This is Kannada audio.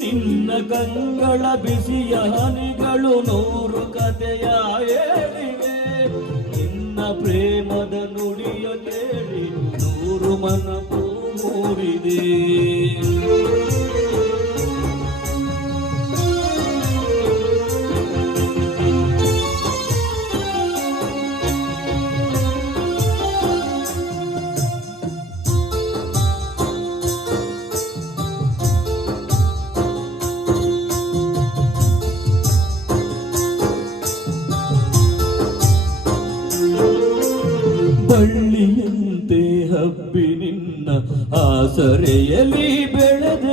ನಿನ್ನ ಕಂಗಳ ಬಿಸಿಯ ಹನಿಗಳು 100 ಕಥೆಯ ಹೇಳಿವೆ. ನಿನ್ನ ಪ್ರೇಮದ ನುಡಿಯ ಕೇಳಿ 100 ಮನಪು ಮೂಡಿದೆ. ಬಳ್ಳಿಯಂತೆ ಹಬ್ಬಿ ನಿನ್ನ ಆಸರೆಯಲ್ಲಿ ಬೆಳೆದ